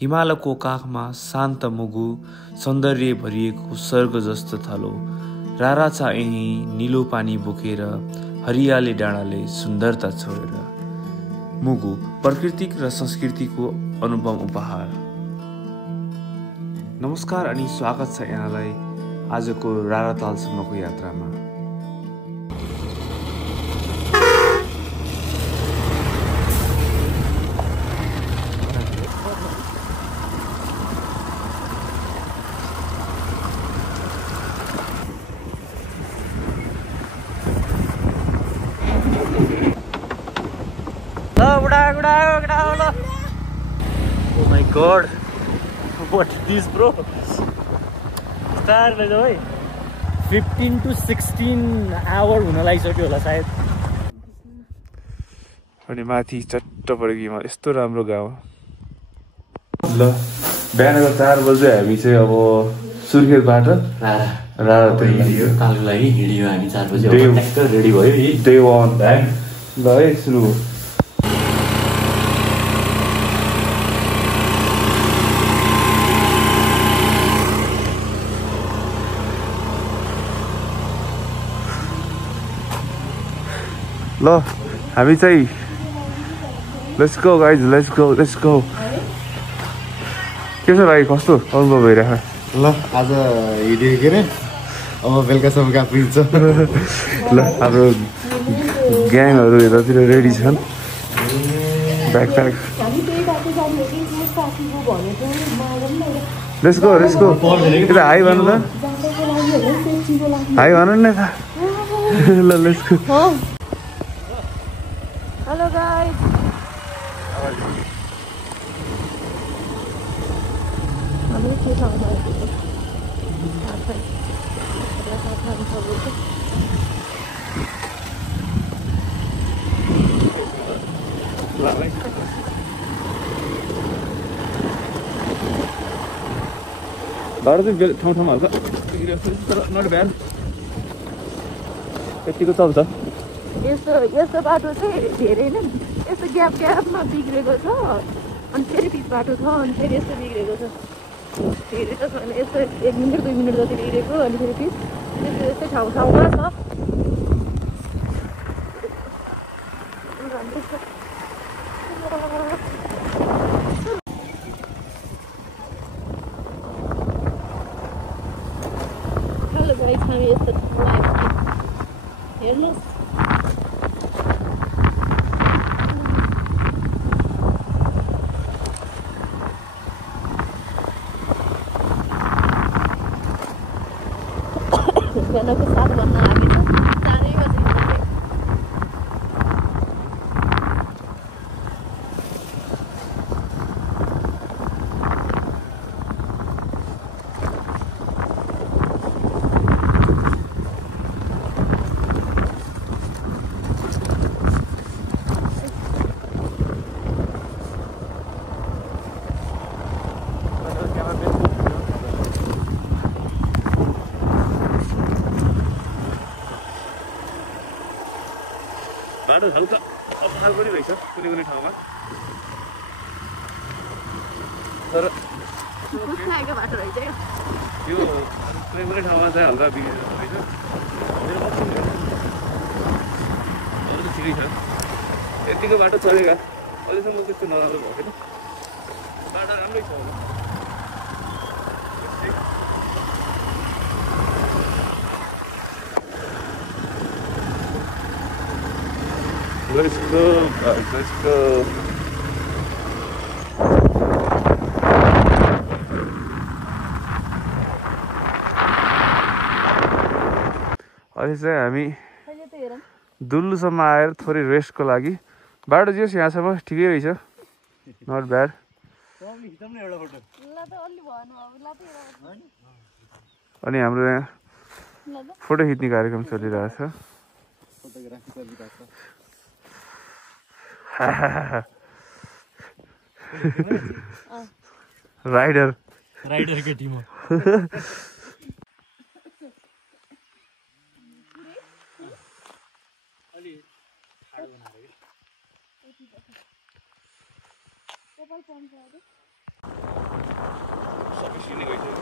हिमालको काखमा शान्त मुगु सौन्दर्य भरिएको स्वर्ग जस्तो थलो रारा छ यही निलो पानी बोकेर हरियाली डाँडाले सुन्दरता छोडेर। मुगु प्राकृतिक र संस्कृतिको अनुपम उपहार। नमस्कार अनि स्वागत छ यहाँलाई आजको रारातालसम्मको यात्रामा। Oh my god, what is this, bro? Star में जो है 15 to 16 hour हुन लागिसक्यो होला सायद। अनि माथि चट्टपड्कीमा यस्तो राम्रो गाउँ। ल बिहानको 4 बजे हामी चाहिँ अब सुर्खेतबाट रारा कालको लागि हिँड्यो हामी 4 बजे। ट्र्याक्टर रेडी भयो नि डे 1 ल है सुरु। ल हामी चाहिँ let's go guys let's go. के छ भाइ कस्तो अनुभव भइरहेको? ल आज हिँड्यो के अरे अब बेलुकासम्म कापिन्छ। ल हाम्रो ग्याङहरू यतातिर रेडी छन्। ब्याकप्याक लेट्स गो यता हाई भन्नु त हाई भन्नु नि त। ल लेट्स गो। Hello guys. हामी के ठाउँमा आइपुग्यौँ? बाटो चाहिँ ठाउँमा हल्का तर नट ब्याड यतिको चल्छ। यस्तो बाटो चाहिँ धेरै नै यस्तो ग्यापमा बिग्रेको छ अनि फेरि पिच बाटो छ अनि फेरि यस्तो बिग्रेको छ। धेरै त छैन यस्तो 1 मिनट 2 मिनट जति बिग्रेको अनि फेरि पिच यस्तै ठाउँमा छ। हेलो गाइस हामी यस्तो ठाउँमा आइपुग्यौँ। हेर्नुहोस् बिहानको 7 बज्न आएको छ। 4 बजे बाटो हल्का अप्ठ्यारो पनि रहेछ कुनै ठाउँमा तर बाटो रहेछ यो कुनै ठाउँमा चाहिँ हल्का बिग्रेको रहेछ। अरू त ठिकै छ यतिको बाटो चलेका अहिलेसम्म त्यस्तो नराम्रो भएको छैन। बाटो राम्रै छ होला। Let's go guys, let's go. अहिले चाहिँ हामी दुल्लुसम्म आएर थोरै रेस्टको लागि बाटो जे यहाँसम्म ठिकै रहेछ नट ब्याड। अनि हाम्रो यहाँ फोटो खिच्ने कार्यक्रम चलिरहेछ। राइडर के टिम हो। Kapal pump सबै सिक्ने गइसक्यो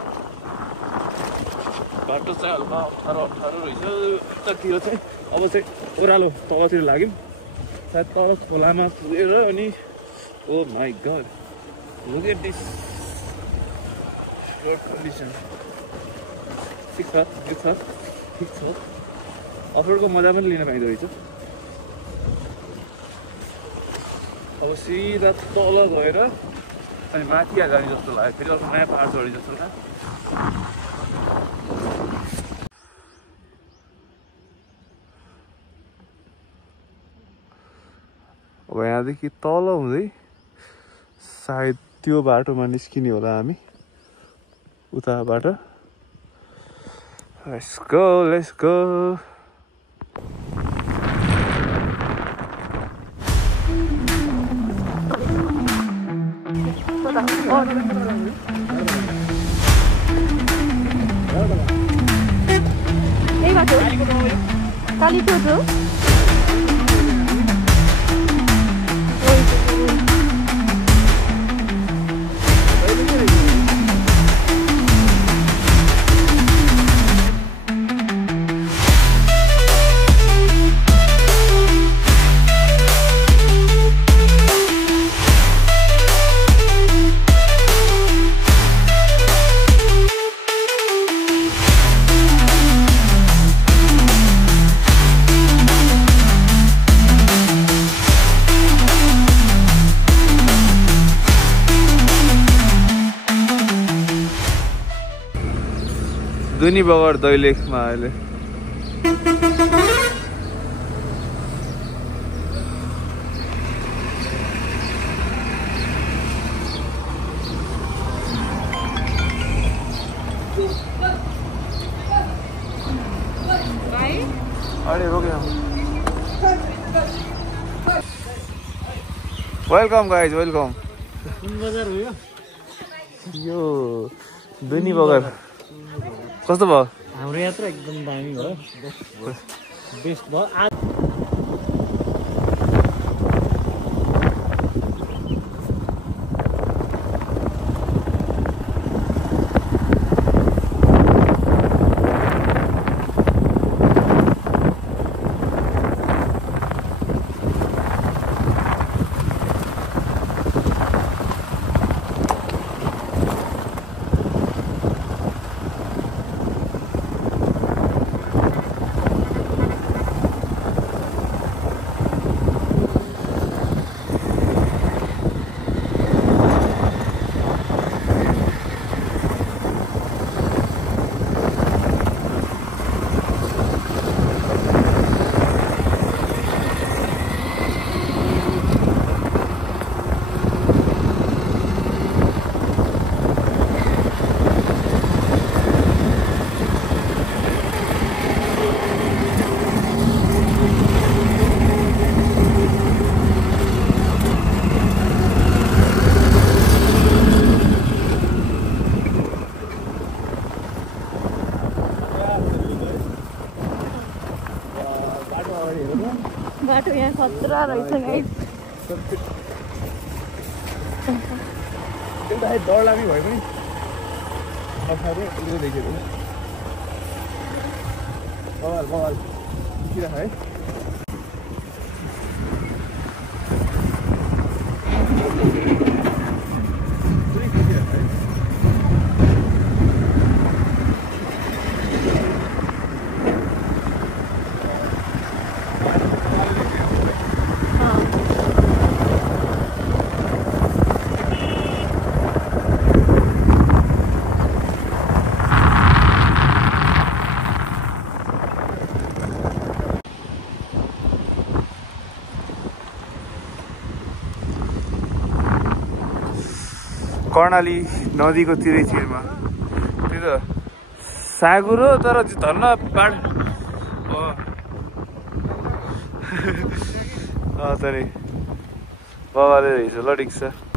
बाटो चाहिँ हल्का अप्ठ्यारो रहेछ यतातिर चाहिँ अब चाहिँ ओह्रालो तलतिर लाग्यौँ सायद तल खोलामा पुगेर अनि oh my god look at this road condition ठिक छ अफरोडको मजा पनि लिन पाइँदो रहेछ अब सिधा तल गएर अनि माथि जाने जस्तो लाग्यो फेरि अर्को नयाँ पहाड चढे जस्तो लाग्यो अब यहाँदेखि तल हुँदै सायद त्यो बाटोमा निस्किने होला हामी उताबाट Let's go. Hey, Bato. Kali Toto. दुनी बगर दैलेखमा अहिले अरे रोक्यो वेलकम गाइज वेलकम कुन बजार हो यो दुनी बगर कस्तो भयो हाम्रो यात्रा एकदम दामी हो बेस्ट भयो बाटो यहाँ खतरा रहेछ गाइस एउटा डर लाग्ने भए पनि अप्ठ्यारो उयो देखेको बवाल निस्किरहेको है कर्णाली नदीको तिरैमा त्यही त सागुर हो तर धन्न बाड तरी बाबाले रहेछ ल ठिक छ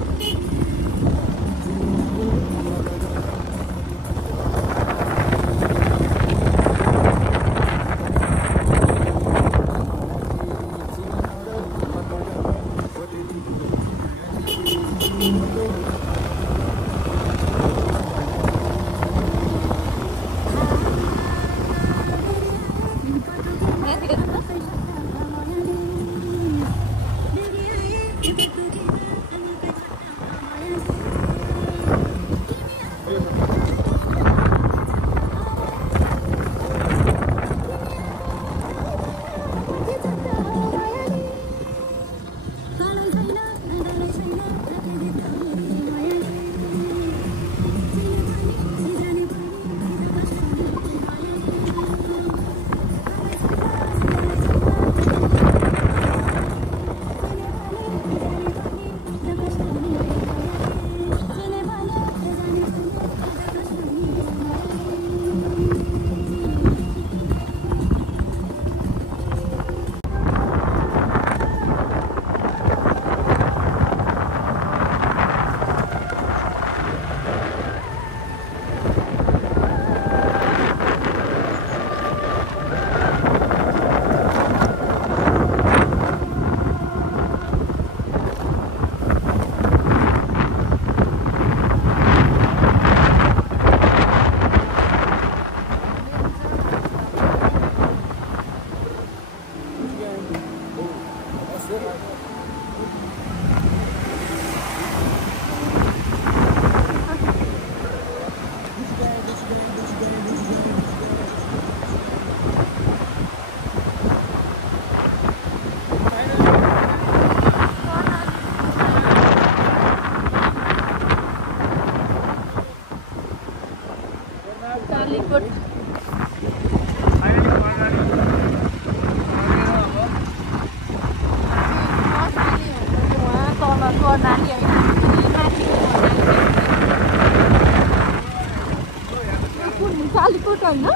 होइन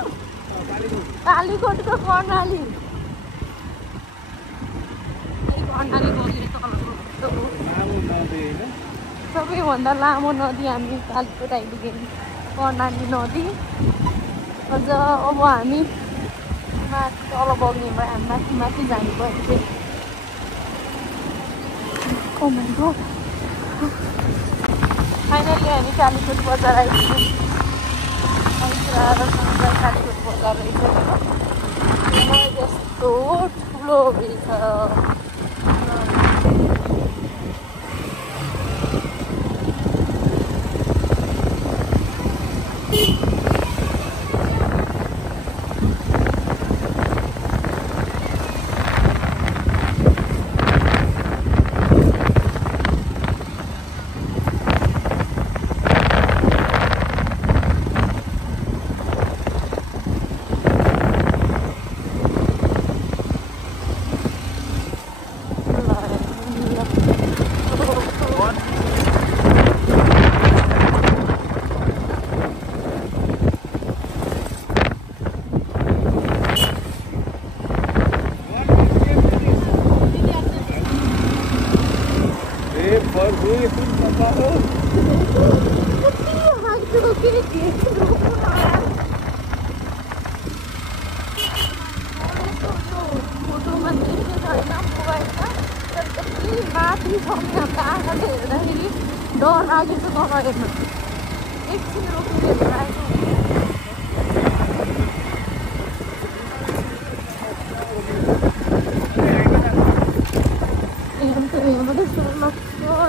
कालीकोटको कर्णाली सबैभन्दा लामो नदी हामी कालीकोट आइपुग्यौँ कर्णाली नदी अझ अब हामी माथि तल बग्ने भयो हामी माथि माथि जानु पर्यो चाहिँ फाइनली हामी कालीकोट बजार आइपुग्यौँ कालीकोट बजार आइसक्यो यस्तो ठुलो रहेछ माथि छ हाम्रो आँखाले हेर्दाखेरि डर लागेको छ तल हेर्नु एकछिन रोकेर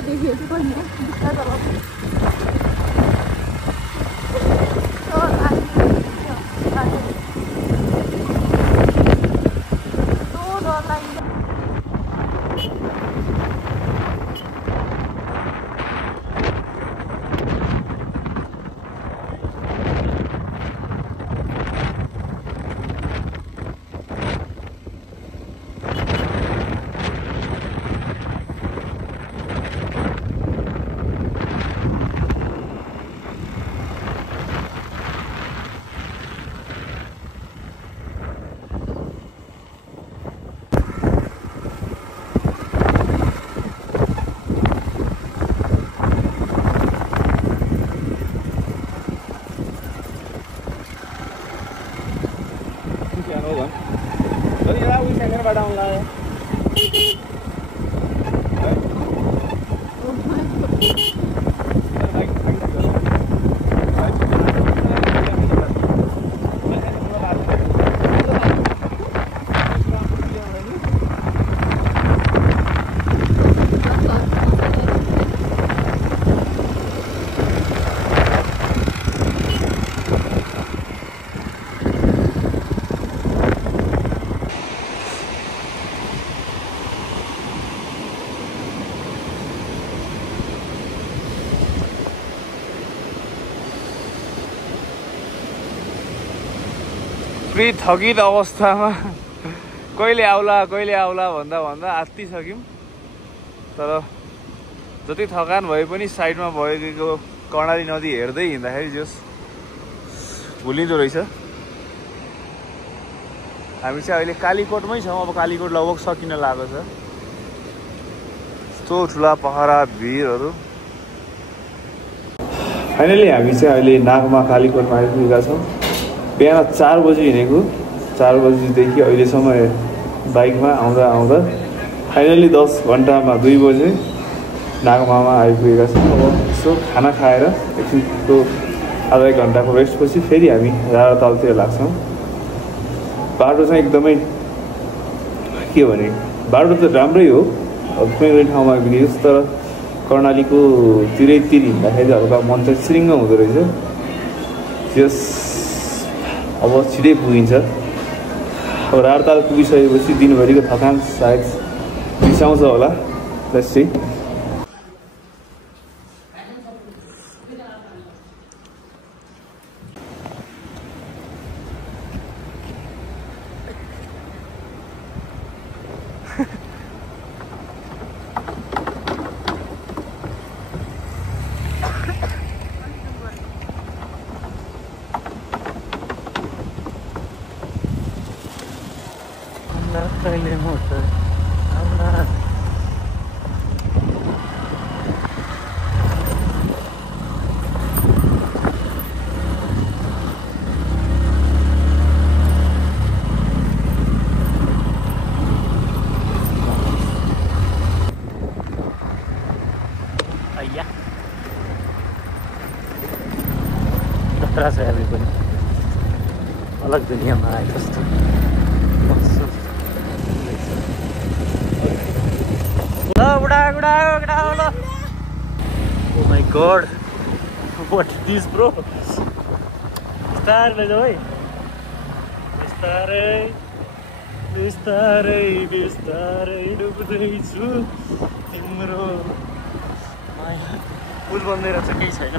देखिएको पनि पुरै थकित अवस्थामा कहिले आउला भन्दा भन्दा आत्तिसक्यौँ। तर जति थकान भए पनि साइडमा भएको कर्णाली नदी हेर्दै हिँड्दाखेरि जस भुलिँदो रहेछ। हामी चाहिँ अहिले कालीकोटमै छौँ। अब कालीकोट लगभग सकिन लागेको छ। यस्तो ठुला पहरा भिरहरू। फाइनली हामी चाहिँ अहिले नागमा कालीकोटमा आइपुगेका छौँ। बिहान 4 बजी हिँडेको, 4 बजीदेखि अहिलेसम्म बाइकमा आउँदा आउँदा फाइनली 10 घन्टामा 2 बजे नागमामा आइपुगेका छौँ। अब यसो खाना खाएर एकछिनको आधा 1 घन्टाको रेस्टपछि फेरि हामी रारातालतिर लाग्छौँ। बाटो चाहिँ एकदमै के भने बाटो त राम्रै हो, अब कुनै ठाउँमा आइपुगेको, तर कर्णालीको तिरैतिर हिँड्दाखेरि हल्का मन चाहिँ सिरिङ्ग हुँदो रहेछ। यस अब छिटै पुगिन्छ। अब रारताल पुगिसकेपछि दिनभरिको थकान सायद बिसाउँछ होला। Let's see. कहिले मोटर आउला अय्या खतरा छ अभी पनि अलग दुनियाँमा आए जस्तो ल उडा उडा उडा ल oh my god what this bro स्टार भेज है बिस्तारै बिस्तारै बिस्तारै डुब्दैछु तिम्रो माया पुल बन्दै रहेछ केही छैन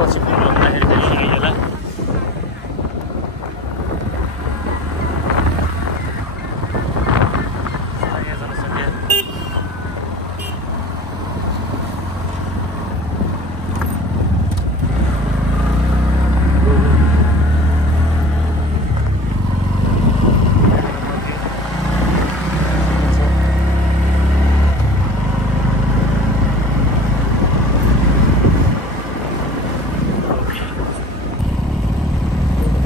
पछि पुल बन्दाखेरि फेरि यही होला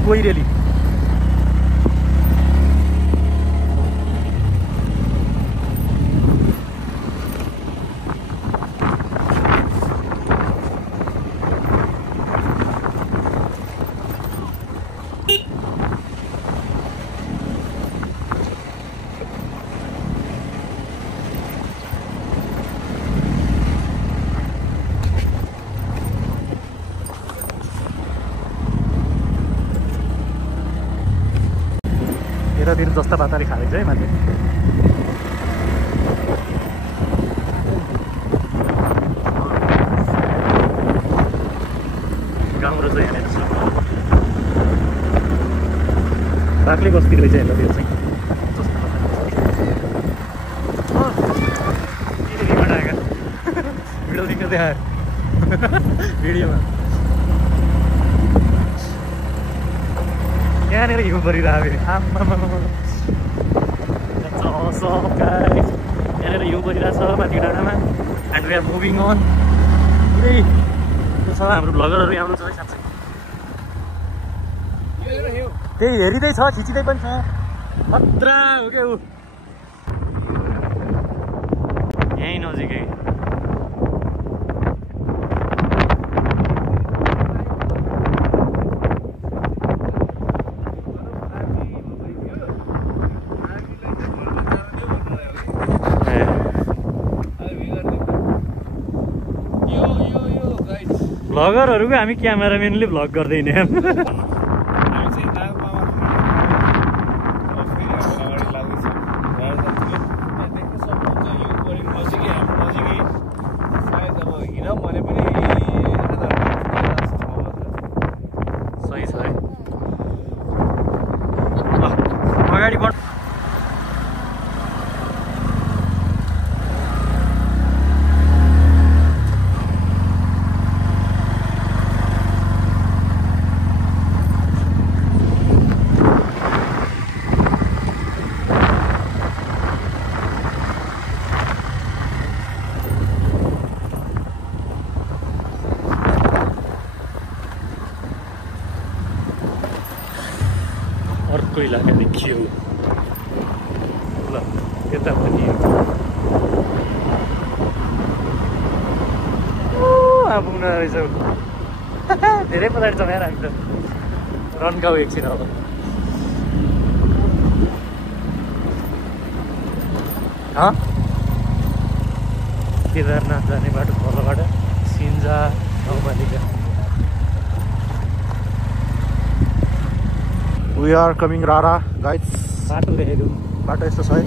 कोई रेली दिन जस्ता बाताले खाँदैछ है माथि गाउँ रहेछ यहाँनिर बाक्लै बस्ती रहेछ हेर्नु त्यो चाहिँ भिडियो देख्न त्यहाँ भिडियोमा यहाँनिर हिउँ परिरहेको फेरि यहाँनिर हिउँ परिरहेछ माथि डाँडामा and we are moving on पुरै छ हाम्रो भ्लगरहरू आउनु छ है साँच्चै त्यही हेरिँदै छ खिचिँदै पनि छ खतरा हो क्या ऊ यहीँ नजिकै भ्लगरहरूको हामी क्यामेराम्यानले भ्लग गर्दैन सही छ है अगाडि बढ अर्को इलाका देखियो ल यता पनि पुग्न रहेछौ धेरै पछाडि छ यार हामी त रन्काउ एकछिन अब केदारनाथ जाने बाटो तलबाट सिन्जा गाउँपालिका We are coming Rara, guys. बाटो हेरौँ बाटो यस्तो छ है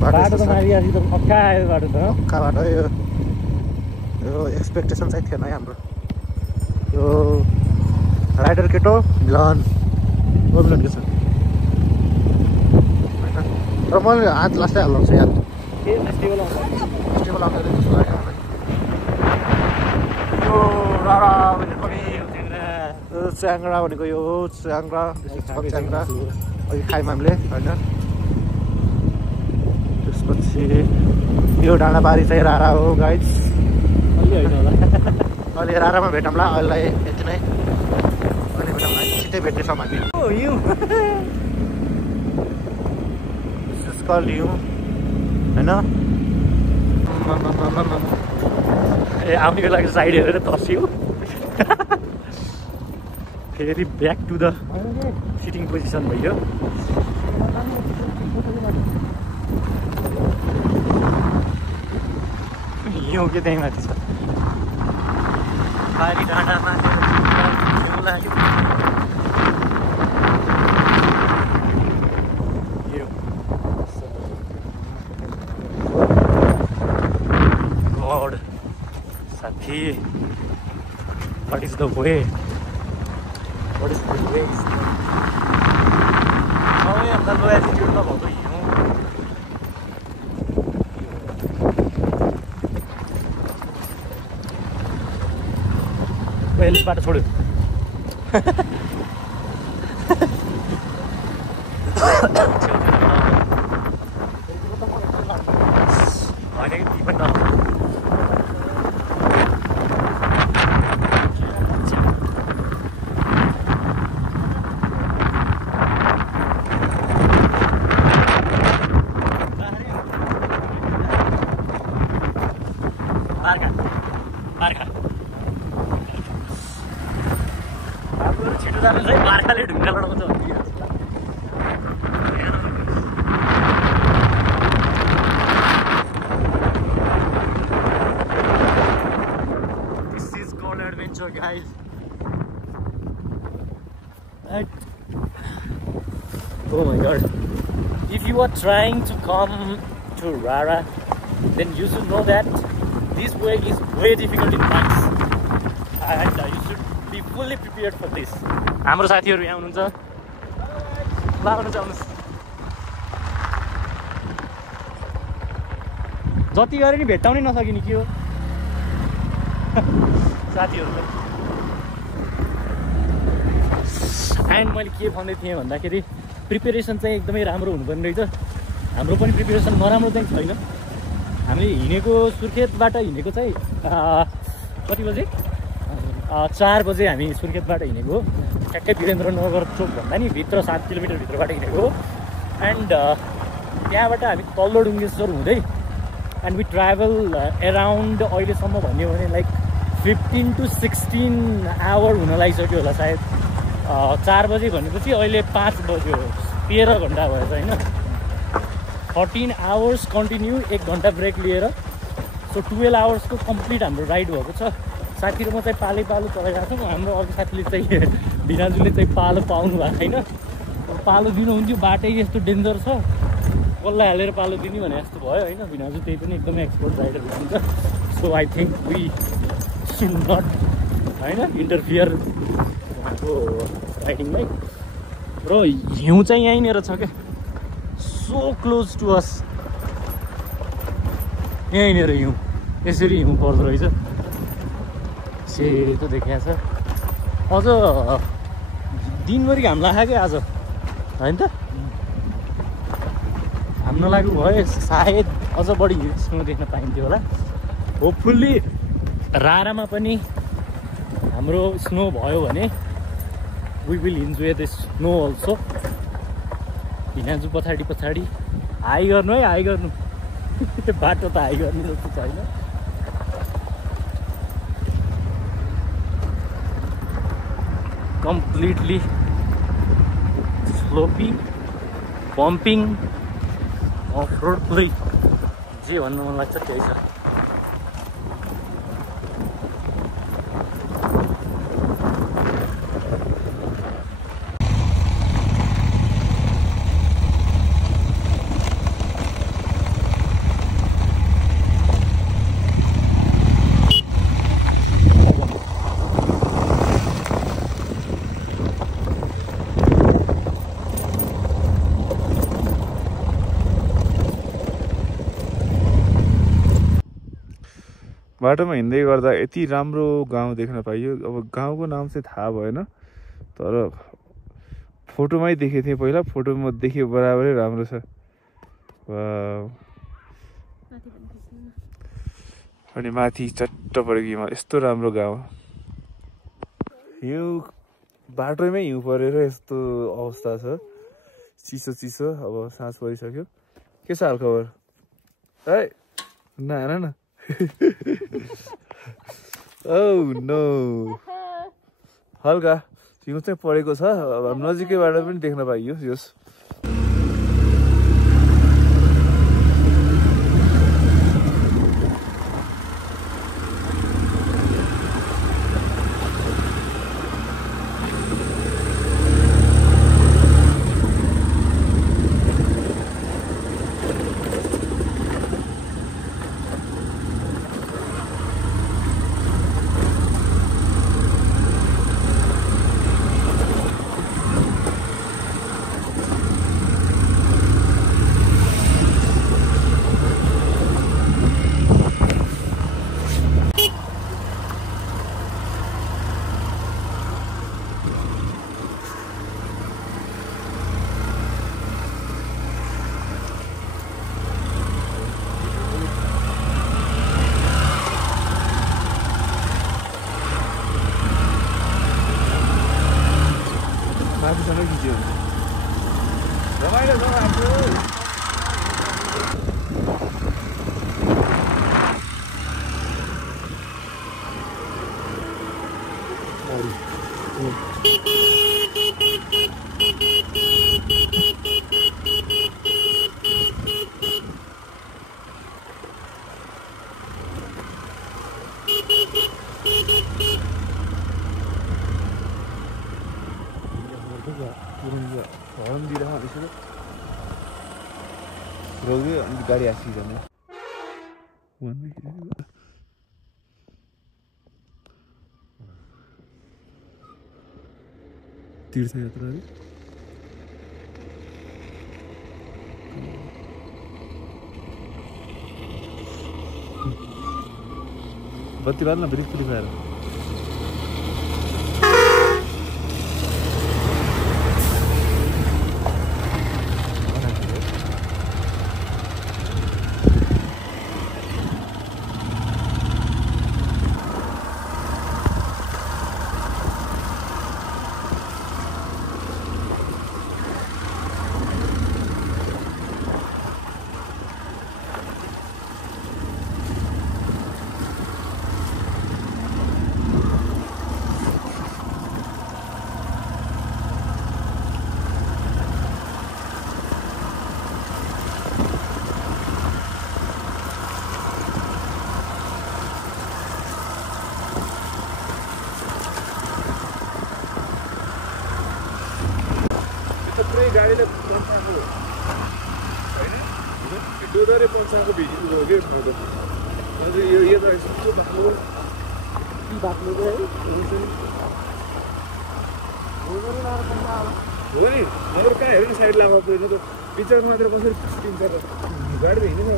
बाटो त मारिआसी त पक्का आयो बाटो त पक्का बाटो यो एक्सपेक्टेसन चाहिँ थिएन है हाम्रो यो राइडर केटो मिलन मिलन के छ तर मैले हात लास्टै हाल्नु यार फेस्टिभल आउँदैन जस्तो लाग्यो मलाई यो रारा भनेको नि च्याङ्ग्रा भनेको यो च्याङ्ग्रा च्याङ्ग्रा अघि खायौँ हामीले होइन यो डाँडा पारी चाहिँ रारा हो गाइज। अलि होइन होला। अहिले रारामा भेटौँला। अहिले यति नै, अहिले भेटौँला, छिट्टै भेट्नेछौँ हामी। हिउँ कल हिउँ होइन। ए आउनेको लागि साइड हेरेर तर्सियो। फेरि back to the sitting position भयो। हिउँ के त्यहीँ माथि छ। पारी डाँडामा हिउँ लाग्यो। साथी, what is the way? What is the way? हामीलाई लो एटिट्युडमा भएको हिउँ। पहिले बाटो छोड्यो। होइन कि ती पनि न। छिटो जानु चाहिँ बार्खाले ढुङ्गा लडाउँछ भन्ने। This is called adventure, guys. Oh my god. If you are trying to come to Rara, then you should know that this way is way difficult in bikes. And you should be fully prepared for this. हाम्रो साथीहरू यहाँ हुनुहुन्छ। ल आउनुहोस् आउनुहोस्। जति गरे नि भेट्टाउनै नसकिने के हो साथीहरू। एन्ड मैले के भन्दै थिएँ भन्दाखेरि प्रिपेरेसन चाहिँ एकदमै राम्रो हुनुपर्ने रहेछ। हाम्रो पनि प्रिपेरेसन नराम्रो चाहिँ छैन। हामीले हिँडेको सुर्खेतबाट हिँडेको चाहिँ कति बजे? 4 बजे हामी सुर्खेतबाट हिँडेको हो। ठ्याक्कै वीरेन्द्रनगर चोक भन्दा नि भित्र 7 किलोमिटर भित्रबाट हिँडेको हो। एन्ड त्यहाँबाट हामी तल्लो डुङ्गेश्वर हुँदै एन्ड वी ट्राभल एराउन्ड अहिलेसम्म भन्यो भने लाइक 15 to 16 आवर हुन लागिसक्यो होला सायद। 4 बजे भनेपछि अहिले 5 बज्यो, 13 घन्टा भएछ होइन। 14 आवर्स कन्टिन्यू, 1 घन्टा ब्रेक लिएर। सो 12 आवर्सको कम्प्लिट हाम्रो राइड भएको छ। साथी र म चाहिँ पालो चलाइरहेको छौँ। हाम्रो अर्को साथीले चाहिँ भिनाजुले चाहिँ पालो पाउनु भएको छैन। पालो दिनुहुन्थ्यो, बाटै यस्तो डेन्जर छ, कसलाई हालेर पालो दिने भने जस्तो भयो होइन। भिनाजु त्यही पनि एकदमै एक्सपर्ट राइडर हुनुहुन्छ। So I think we should not होइन इन्टरफियर उहाँको राइडिङलाई। र हिउँ चाहिँ यहीँनिर छ क्या, सो क्लोज टु अस। यहीँनिर हिउँ, यसरी हिउँ पर्दो रहेछ। सेतो देखिएको छ। अझ दिनभरि घाम लाग्यो क्या आज, होइन त? घाम नलाग्नु भयो सायद अझ बढी स्नो देख्न पाइन्थ्यो होला। होपफुल्ली रारामा पनि हाम्रो स्नो भयो भने we will enjoy the snow also. भिनाजु पछाडि हाई गर्नु है, हाई गर्नु। बाटो त हाई गर्ने जस्तो छैन। Completely sloppy pumping off road पुरै जे भन्नु मन लाग्छ त्यही छ। बाटोमा हिँड्दै गर्दा यति राम्रो गाउँ देख्न पाइयो। अब गाउँको नाम चाहिँ थाहा भएन, तर फोटोमै देखेको थिएँ पहिला। फोटोमा देखेको बराबरै राम्रो छ। अनि माथि चट्ट परेको हिमाल। यस्तो राम्रो गाउँ, हिउँ बाटोमै हिउँ परेर यस्तो अवस्था छ, चिसो चिसो। अब साँझ परिसक्यो। के छ हालखबर? है नहान न। औ नो, हल्का हिउँ चाहिँ परेको छ। अब नजिकैबाट पनि देख्न पाइयो यस। माथिसम्म खिच्यो भने रमाइलो छ आफ्नो। हर्न दिइरह यसो रोक्यो अनि गाडी आसिजाने तीर्थयात्रा है। बत्ती बाल्न ब्रेक पनि खाएर गाडीले पन्साको होइन डोदरे पन्साको भिजिट के खाँदो अझै यो त यस्तो बाक्लो बाक्लो है हो नि। नगर कहाँ हेर्नु साइड लाग्नु पर्दैन त, बिचमा मात्र कसरी खिचिन्छ त, गाडीले हिँड्नु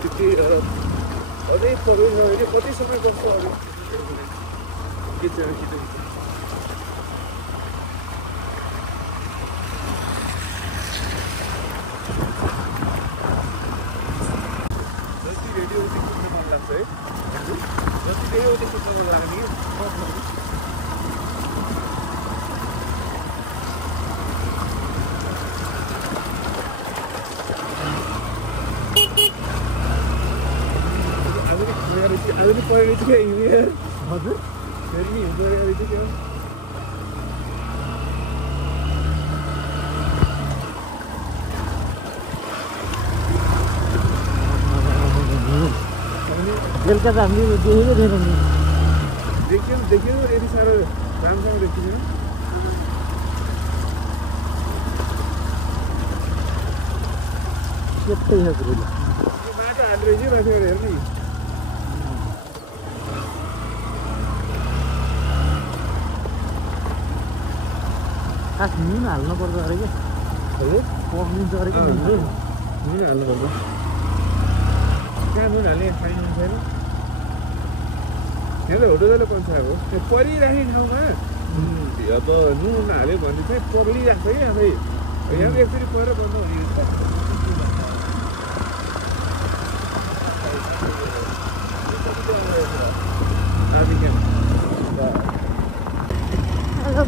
त्यति अझै पक्रिनु छ भने कति समय बस्छ अरू खिचेर खिचेर आधुनिक परिणति क्या हिँड्ने हजुर फेरि नि हुन्छ रहेछ क्या बेलुका त हामीले देखेको थिएन नि। देखियो यति साह्रो राम्रोसँग देखिँदैन। त्यस्तै छ कुरो माटो हालेर चाहिँ राखेर हेर्नु खास नुन हाल्नुपर्छ अरे क्या पक्रिन्छ अरे क्या नुन हाल्नुपर्छ। कहाँ नुन हाल्ने खाइनु छैन यहाँ त होटलले पन्साएको त्यो परिराखेको ठाउँमा अब नुन हाल्यो भने चाहिँ पग्लिरहेको छ कि आफै यहाँ एकचोटि परेर बन्द हुने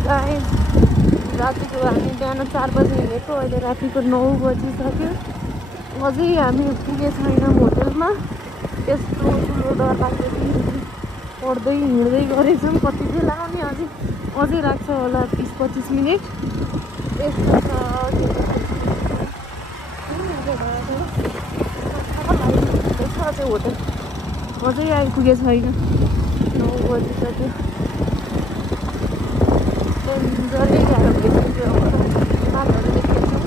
गाइस रातिको हामी बिहान 4 बजे हिँडेको अहिले रातिको 9 बजिसक्यो अझै हामी पुगेको छैनौँ होटलमा यस्तो ठुलो डर लाग्यो कि पढ्दै हिँड्दै गरेछौँ कति चाहिँ लगाउने अझै लाग्छ होला 20-25 मिनट यस्तो छ चाहिँ होटल अझै आइपुगेको छैन 9 बजिसक्यो डेन्जरै गाह्रो भइसक्यो बाटोहरू देखेको छौँ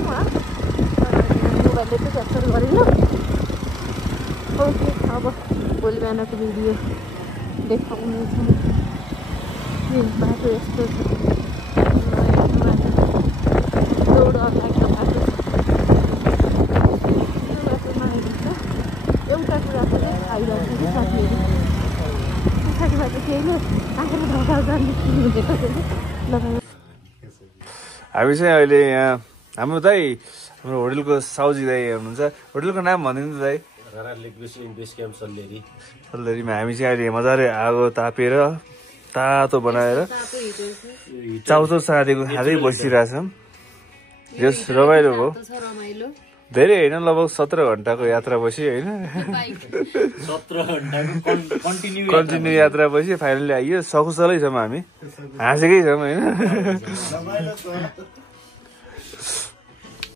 मोबाइलले चाहिँ क्याप्चर गरेन ओके अब भोलि बिहानको भिडियो देखाउनेछु बाटो यस्तो छ एउटा लाग्दो बाटो यो बाटोमा आइपुग्छ एउटा कुरा पनि आइरहेको छ साथीहरू पछाडिबाट केहीले आँखेर ढकाल जाने हुँदैन हामी चाहिँ अहिले यहाँ हाम्रो दाइ हाम्रो होटलको साउजी दाइ हुनुहुन्छ होटलको नाम भनिदिनु दाइ सल्लेरीमा हामी चाहिँ अहिले मजाले आगो तापेर तातो बनाएर चाउचाउ साँधेको खाँदै बसिरहेछौँ जस रमाइलो भयो धेरै होइन लगभग 17 घन्टाको यात्रा पछि होइन 17 घन्टाको कन्टिन्यू यात्रा पछि फाइनली आइयो सकुशलै छौँ हामी हाँसेकै छौँ होइन